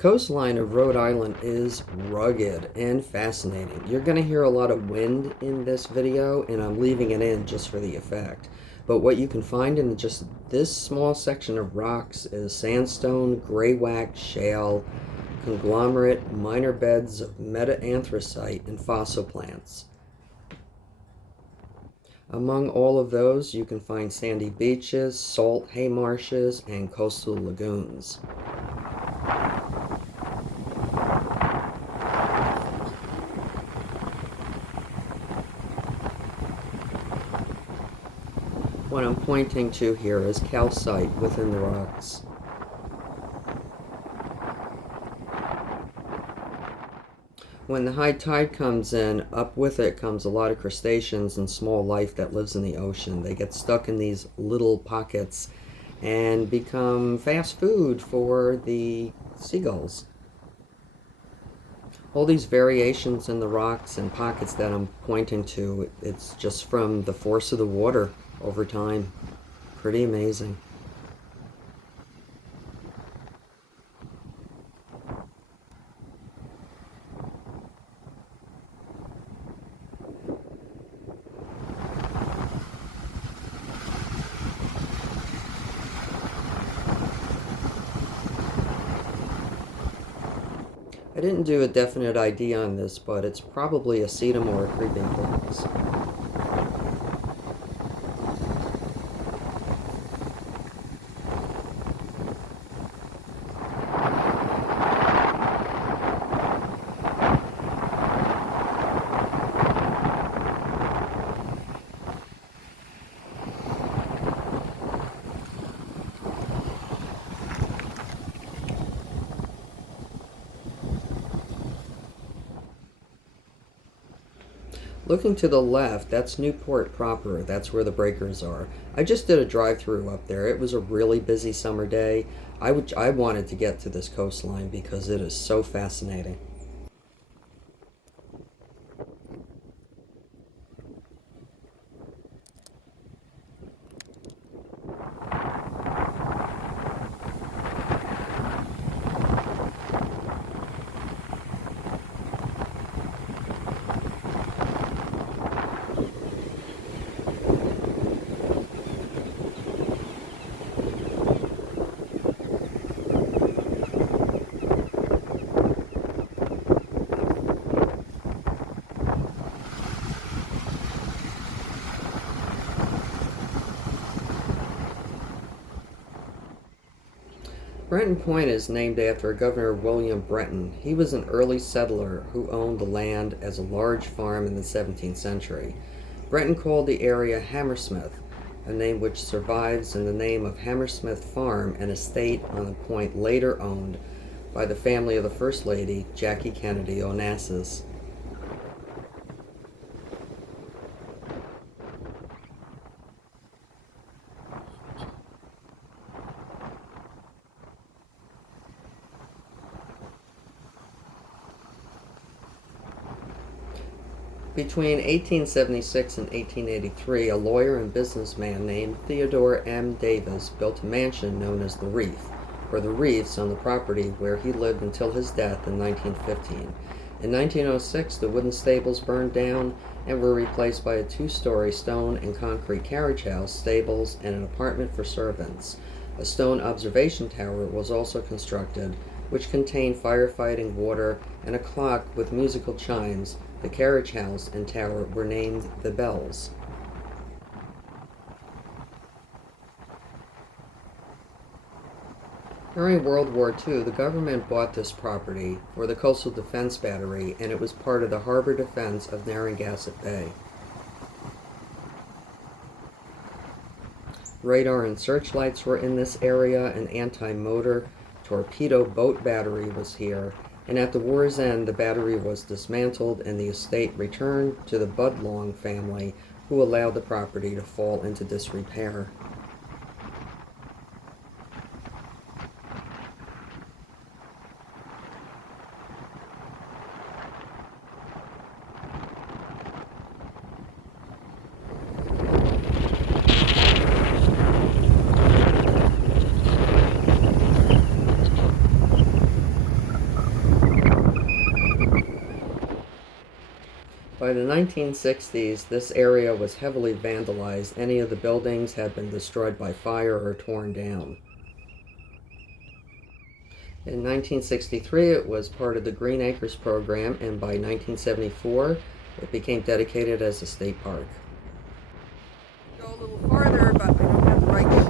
coastline of Rhode Island is rugged and fascinating. You're going to hear a lot of wind in this video, and I'm leaving it in just for the effect. But what you can find in just this small section of rocks is sandstone, gray wax, shale, conglomerate, minor beds of meta-anthracite, and fossil plants. Among all of those, you can find sandy beaches, salt hay marshes, and coastal lagoons. What I'm pointing to here is calcite within the rocks. When the high tide comes in, up with it comes a lot of crustaceans and small life that lives in the ocean. They get stuck in these little pockets and become fast food for the seagulls. All these variations in the rocks and pockets that I'm pointing to, it's just from the force of the water over time. Pretty amazing. I didn't do a definite ID on this, but it's probably a sedum or a creeping corpse. Looking to the left, that's Newport proper. That's where the breakers are. I just did a drive-through up there. It was a really busy summer day. I wanted to get to this coastline because it is so fascinating. Brenton Point is named after Governor William Brenton. He was an early settler who owned the land as a large farm in the 17th century. Brenton called the area Hammersmith, a name which survives in the name of Hammersmith Farm, an estate on the point later owned by the family of the First Lady, Jackie Kennedy Onassis. Between 1876 and 1883, a lawyer and businessman named Theodore M. Davis built a mansion known as the Reef, or the Reefs, on the property where he lived until his death in 1915. In 1906, the wooden stables burned down and were replaced by a two-story stone and concrete carriage house, stables, and an apartment for servants. A stone observation tower was also constructed, which contained firefighting, water, and a clock with musical chimes. The carriage house and tower were named the Bells. During World War II, the government bought this property for the Coastal Defense Battery, and it was part of the harbor defense of Narragansett Bay. Radar and searchlights were in this area. An anti-motor torpedo boat battery was here, and at the war's end, the battery was dismantled and the estate returned to the Budlong family, who allowed the property to fall into disrepair. By the 1960s, this area was heavily vandalized. Any of the buildings had been destroyed by fire or torn down. In 1963, it was part of the Green Acres program, and by 1974, it became dedicated as a state park. Go a little farther, but I don't have the right